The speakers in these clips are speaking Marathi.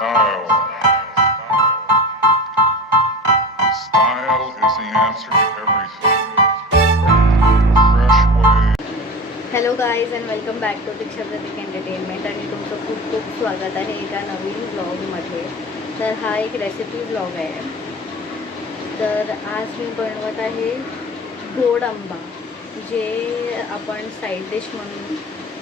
Style. Style is the answer to everything. A fresh way. Hello guys and welcome back to Diksha Pratik entertainment. आणि तुमचं खूप खूप स्वागत आहे एका नवीन ब्लॉगमध्ये. तर हा एक रेसिपी ब्लॉग आहे. तर आज मी बनवत आहे गोड आंबा, जे आपण साईड डिश म्हणून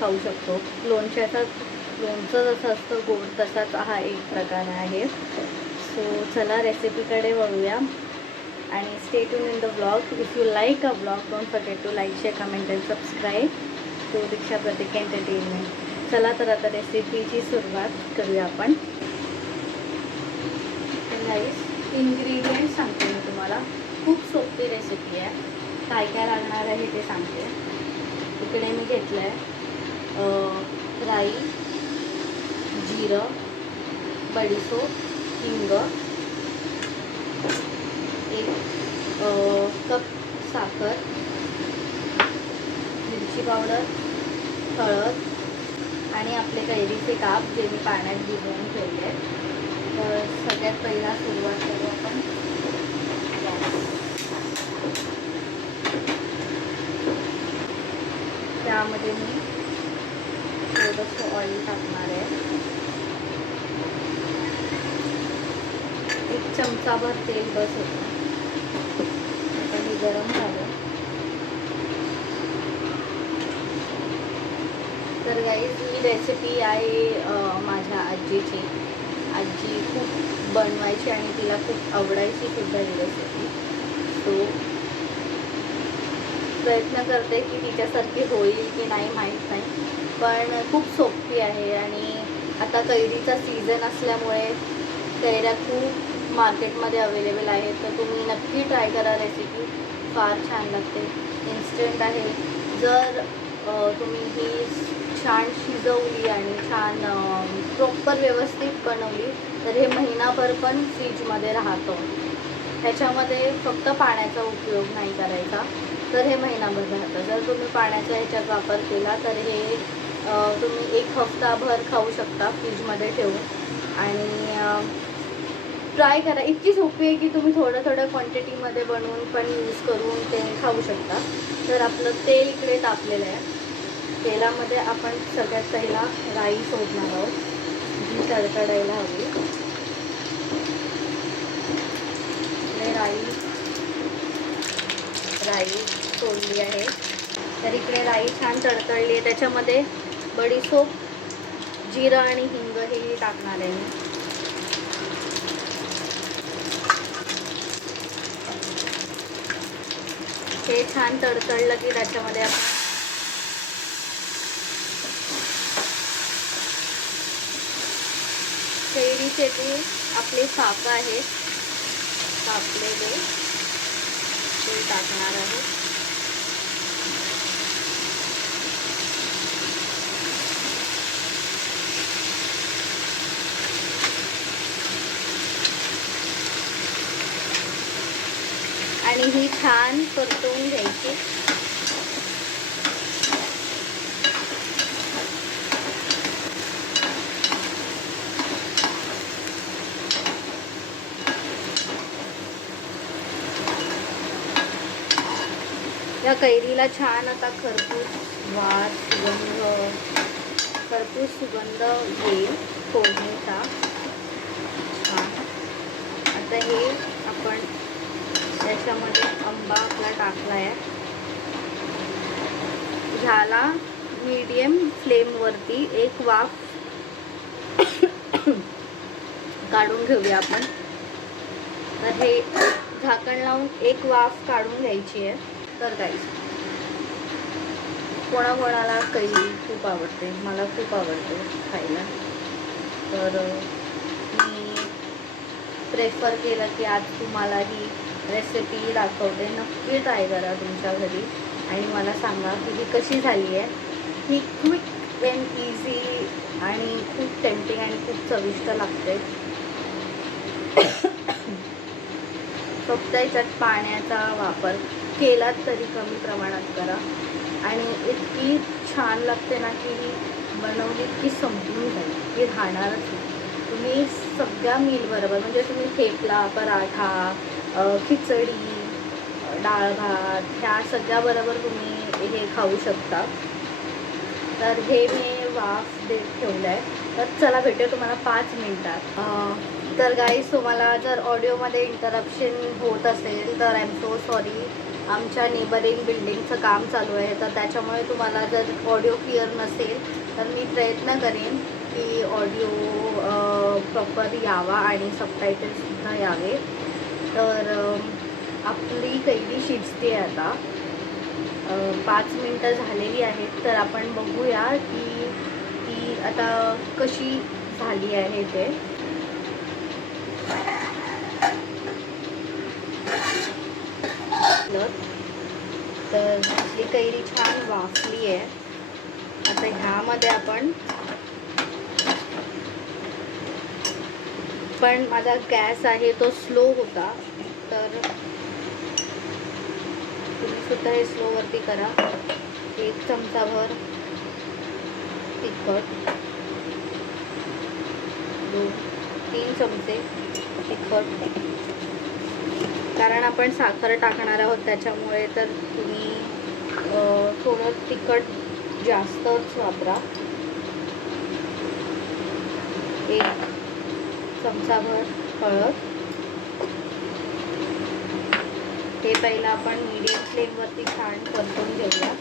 खाऊ शकतो. लोणचं जसं असतं गोड, तसाच हा एक प्रकार आहे. सो चला रेसिपीकडे वळूया आणि stay tune in the blog. If you like a blog, don't forget to like, share, comment and subscribe to Diksha Pratik entertainment. चला तर आता रेसिपीची सुरुवात करूया आपण. गाईस, इन्ग्रेडियंट सांगते मी तुम्हाला. खूप सोपी रेसिपी आहे. काय काय लागणार आहे ते सांगते. इकडे मी घेतलं आहे राई, जिरं, बडीशोप, हिंग, एक कप साखर, मिरची पावडर, हळद आणि आपले कैरीचे काप जे मी पाण्यात भिजवून ठेवले आहेत. तर सगळ्यात पहिला सुरुवात करू आपण. त्यामध्ये मी थोडंसं ऑइल टाकणार आहे. एक चमचाभर तेल बस होतं. आता हे गरम झालं. तर गाईज, ही रेसिपी आहे माझ्या आजीची. आजी खूप बनवायची आणि तिला खूप आवडायची सुद्धा ही रेसिपी. सो प्रयत्न करते की तिच्यासारखी होईल की नाही माहीत नाही, पण खूप सोपी आहे. आणि आता कैरीचा सीझन असल्यामुळे कैऱ्या खूप मार्केटमध्ये अवेलेबल आहेत. तर तुम्ही नक्की ट्राय करा. रेसिपी फार छान लागते, इन्स्टंट आहे. जर तुम्ही ही छान शिजवली आणि छान प्रॉपर व्यवस्थित बनवली तर हे महिनाभर पण फ्रीजमध्ये राहतं. ह्याच्यामध्ये फक्त पाण्याचा उपयोग नाही करायचा, तर हे महिनाभर राहतं. जर तुम्ही पाण्याचा ह्याच्यात वापर केला तर हे तुम्ही एक हफ्ताभर खाऊ शकता फ्रीजमध्ये ठेवून. आणि ट्राय करा. इतकी सोपी आहे की तुम्ही थोडं थोडं क्वांटिटीमध्ये बनवून पण यूज करून ते खाऊ शकता. तर आपलं तेल इकडे तापलेलं आहे. तेलामध्ये आपण सगळ्यात पहिला राई सोडणार आहोत, जी तडतडायला हवी. राई सोडली आहे. तर इकडे राई छान तडतडली आहे. त्याच्यामध्ये बडीशोप, जिरं आणि हिंग हे टाकणार आहे मी. हे छान तडतडलं की त्याच्यामध्ये आपण कैरीचे जे आपले साप आहेत कापलेले ते टाकणार आहे. आणि ही छान परतवून घ्यायची. या कैरीला छान आता खरपूस सुगंध येईल फोडणीचा. छान. आता हे आपण त्याच्यामध्ये आंबा आपला टाकला आहे. ह्याला मीडियम फ्लेमवरती एक वाफ काढून घेऊया आपण. तर हे झाकण लावून एक वाफ काढून घ्यायची आहे. तर गाईस, कोणाकोणाला कैरी खूप आवडते, मला खूप आवडते खायला. तर मी प्रेफर केलं की आज तुम्हाला ही रेसिपी दाखवते. नक्की ट्राय करा तुमच्या घरी आणि मला सांगा की ही कशी झाली आहे. ही क्विक अँड इझी आणि खूप टेम्पटिंग आणि खूप चविष्ट लागते. फक्त याच्यात पाण्याचा वापर केलात तरी कमी प्रमाणात करा. आणि इतकी छान लागते ना की ही बनवली की संपून जाईल, ही राहणारच नाही. तुम्ही सगळ्या मील बरोबर म्हणजे तुम्ही थेपला, पराठा, खिचडी, डाळ भात ह्या सगळ्याबरोबर तुम्ही हे खाऊ शकता. तर हे मी वाफ देत ठेवलं आहे. तर चला भेटूया तुम्हाला 5 मिनिटात. तर गाईज तुम्हाला जर ऑडिओमध्ये इंटरप्शन होत असेल तर आय एम सो सॉरी. आमच्या नेबरिंग बिल्डिंगचं काम चालू आहे, तर त्याच्यामुळे तुम्हाला जर ऑडिओ क्लिअर नसेल तर मी प्रयत्न करेन की ऑडिओ प्रॉपर यावा आणि सबटायटल्ससुद्धा यावे. तर आपली कैरी शिजते आता. 5 मिनटं झालेली आहेत. तर आपण बघूया की ती आता कशी झाली आहे ते. तर आपली कैरी छान वाफली आहे. आता ह्यामध्ये पण माझा गॅस आहे तो स्लो होता, तर तुम्ही सुद्धा हे स्लोवरती करा. 1 चमचाभर तिखट, 2-3 चमचे तिखट, कारण आपण साखर टाकणार आहोत त्याच्यामुळे तर तुम्ही थोडं तिखट जास्तच वापरा. 1 चमचाभर हळद. हे पहिलं आपण मीडियम फ्लेमवरती छान परतून घेऊया.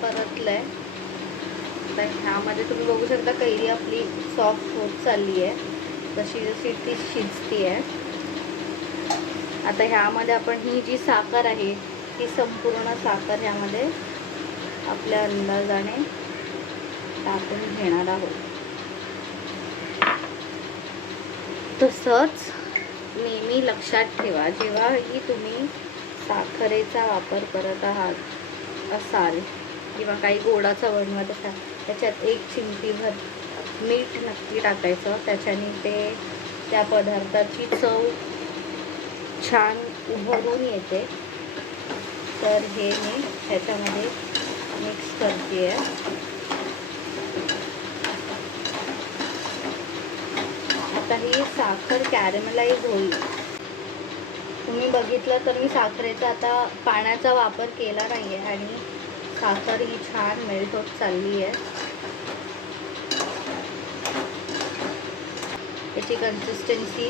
परतलंय. तर ह्यामध्ये तुम्ही बघू शकता कैरी आपली सॉफ्ट होत चालली आहे, जशी जशी ती शिजती आहे. आता ह्यामध्ये आपण ही जी साखर आहे ती संपूर्ण साखर ह्यामध्ये आपल्या अंदाजाने टाकून घेणार आहोत. तसंच नेहमी लक्षात ठेवा, जेव्हाही तुम्ही साखरेचा वापर करत असाल किंवा काही गोडाचं बनवत असाल, त्याच्यात 1 चिमटीभर मीठ नक्की टाकायचं. त्याच्याने त्या पदार्थाची चव छान उभरून येते. तर हे मी ह्याच्यामध्ये मिक्स करते आहे. आता ही साखर कॅरेमलाइज होईल. तुम्ही बघितलं तर मी साखरेचा आता पाण्याचा वापर केला नाही आहे आणि साखर ही छान मेल्ट होत चालली आहे. याची कन्सिस्टन्सी,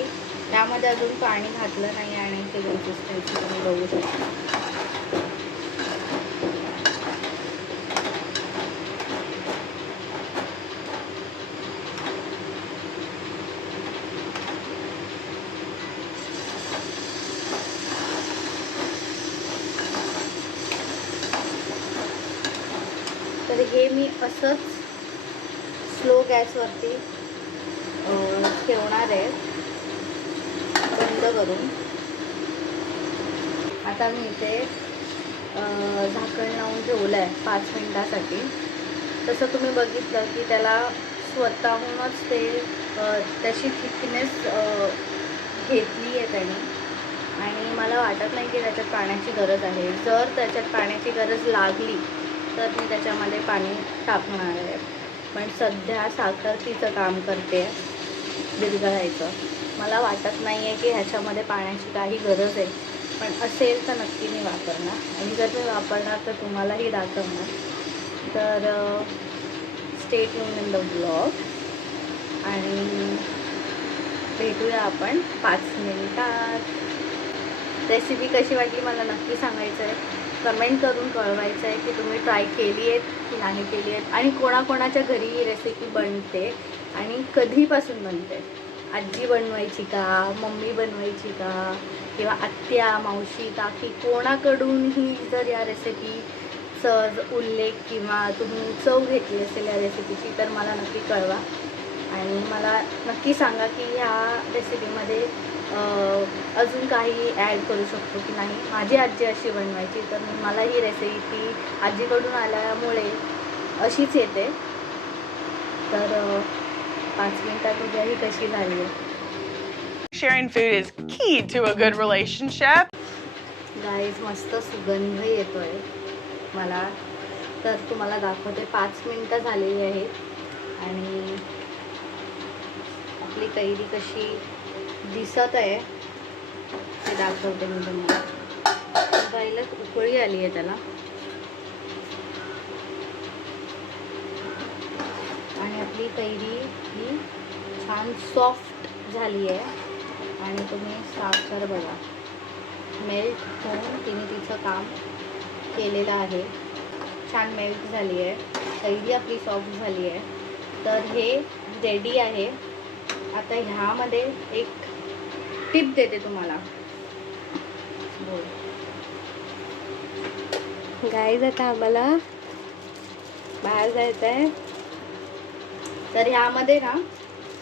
त्यामध्ये अजून पाणी घातलं नाही आणि याची कन्सिस्टन्सी तुम्ही बघू शकता. तर हे मी असंच स्लो गॅसवरती ठेवणार आहे बंद करून. आता मी इथे झाकण लावून ठेवलं आहे 5 मिनिटासाठी. तसं तुम्ही बघितलं की त्याला स्वतःहूनच त्याची थिकनेस घेतली आहे त्याने, आणि मला वाटत नाही की त्याच्यात पाण्याची गरज आहे. जर त्याच्यात पाण्याची गरज लागली तर मी त्याच्यामध्ये पाणी टाकणार आहे, पण सध्या साखर तिचं काम करते विरघळायचं. मला वाटत नाही आहे की ह्याच्यामध्ये पाण्याची काही गरज आहे, पण असेल तर नक्की मी वापरणार, आणि जर मी वापरणार तर तुम्हालाही दाखवणार. तर stay tune in the blog, आणि भेटूया आपण 5 मिनिटात. रेसिपी कशी वाटली मला नक्की सांगायचं आहे, कमेंट करून कळवायचं आहे की तुम्ही ट्राय केली आहेत की नाही केली आहेत, आणि कोणाकोणाच्या घरी ही रेसिपी बनते आणि कधीपासून बनते. आजी बनवायची का, मम्मी बनवायची का, किंवा आत्या, मावशी, काकी कोणाकडूनही जर या रेसिपीचा उल्लेख किंवा तुम्ही चव घेतली असेल या रेसिपीची तर मला नक्की कळवा. आणि मला नक्की सांगा की ह्या रेसिपीमध्ये अजून काही ॲड करू शकतो की नाही. माझी आजी अशी बनवायची, तर मला ही रेसिपी आजीकडून आल्यामुळे अशीच येते. तर 5 मिनिटात उद्या ही कशी झाली आहे. Sharing food is key to a good relationship. Guys मस्त सुगंध येतोय मला. तर तुम्हाला दाखवते. 5 मिनिटं झालेली आहेत आणि आपली कैरी कशी दिसत आहे ते दाखवते मी तुम्हाला. पहिलंच उकळी आली आहे त्याला आणि आपली कैरी ही छान सॉफ्ट झाली आहे आणि तुम्ही साखर बघा मेल्ट होऊन तिने तिचं काम केलेलं आहे. छान मेल्ट झाली आहे, कैरी आपली सॉफ्ट झाली आहे. तर हे रेडी आहे. आता ह्यामध्ये एक टिप देते तुम्हाला. गाईज आता आम्हाला बाहेर जायचं आहे. तर ह्यामध्ये ना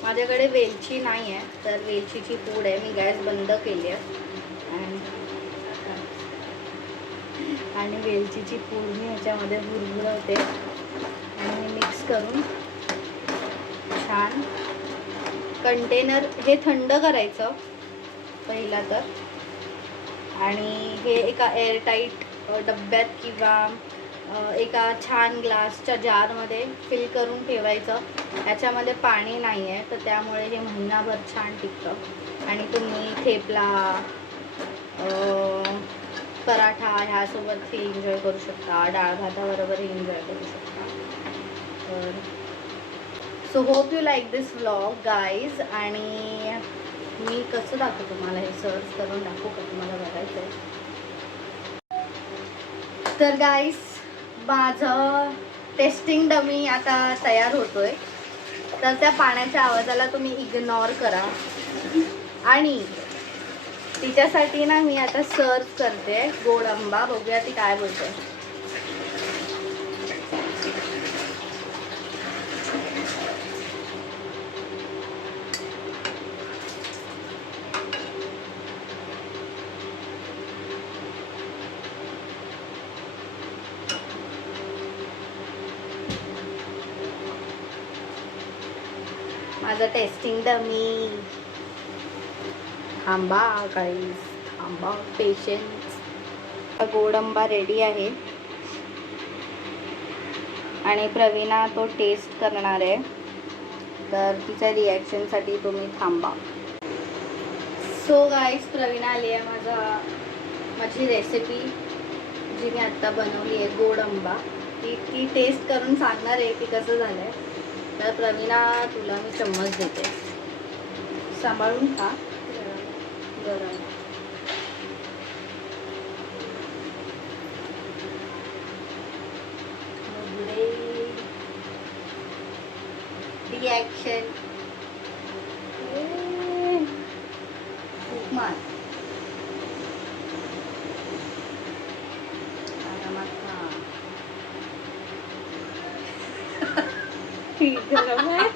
माझ्याकडे वेलची नाही आहे, तर वेलचीची पूड आहे. मी गॅस बंद केली आहे आणि वेलचीची पूड मी ह्याच्यामध्ये भुरभुरवते आणि मिक्स करून छान कंटेनर हे थंड करायचं पहिला तर, आणि हे एका एअरटाईट डब्यात किंवा एका छान ग्लासच्या जारमध्ये फिल करून ठेवायचं. ह्याच्यामध्ये पाणी नाही आहे, तर त्यामुळे हे महिनाभर छान टिकतं. आणि तुम्ही थेपला पराठा ह्यासोबत हे एन्जॉय करू शकता, डाळ भाताबरोबरही एन्जॉय करू शकता. तर so hope you like this vlog guys. आणि मी कसं दाखवतो तुम्हाला, हे सर्च करून दाखवू का तुम्हाला बघायचं आहे. तर गाईज माझं टेस्टिंग डमी आता तयार होतोय. तर त्या पाण्याच्या आवाजाला तुम्ही इग्नोर करा आणि तिच्यासाठी ना मी आता सर्च करते गोड आंबा. बघूया ती काय बोलते. माझं टेस्टिंग डमी. थांबा गाईज, थांबा, पेशन्स. गोड आंबा रेडी आहे आणि प्रवीणा तो टेस्ट करणार आहे. तर तिच्या रिॲक्शनसाठी तुम्ही थांबा. सो गाईज प्रवीणा आली आहे. माझी रेसिपी जी मी आत्ता बनवली आहे गोड आंबा, ती टेस्ट करून सांगणार आहे की कसं झालं आहे. तर प्रवीणा तुला मी चम्मच देते, सांभाळून खा. गरम रिॲक्शन खूप मार. आरामात खा. गरम आहे.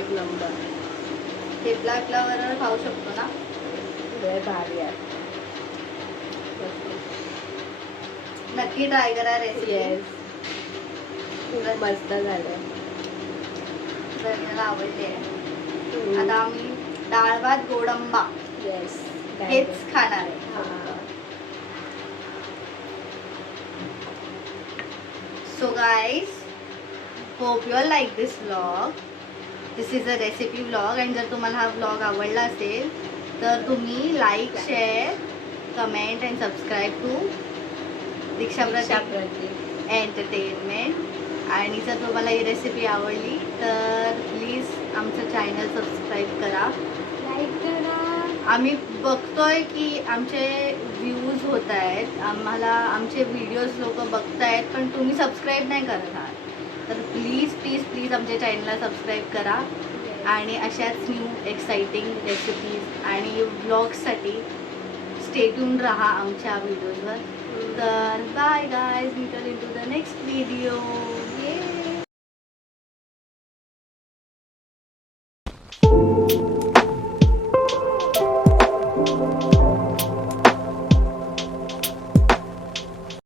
एक नंबर. थेपला आपल्यावर खाऊ शकतो ना. भारी आहे. नक्की ट्राय करा रेसिपी. मस्त झालं. प्रवीणाला आवडले. आता आम्ही डाळ भात गोड आंबा हेच खाणार आहे. So guys hope you like this vlog. This is a recipe vlog. आणि जर तुम्हाला हा व्लॉग आवडला असेल तर तुम्ही like, share, comment and subscribe to Diksha Pratik entertainment. आणि जर तुम्हाला ही रेसिपी आवडली तर प्लीज आमचं चॅनल सबस्क्राईब करा, लाईक करा. आम्ही बघतोय की आमचे व्ह्यूज होत आहेत, आम्हाला आमचे व्हिडिओज लोक बघत आहेत, पण तुम्ही सबस्क्राईब नाही करत आहात. तर प्लीज प्लीज प्लीज आमच्या चॅनलला सबस्क्राईब करा. आणि अशाच न्यू एक्साइटिंग रेसिपीज आणि व्लॉग्ससाठी स्टेटून राहा आमच्या व्हिडिओजवर. तर bye guys, meter in to the next video. ये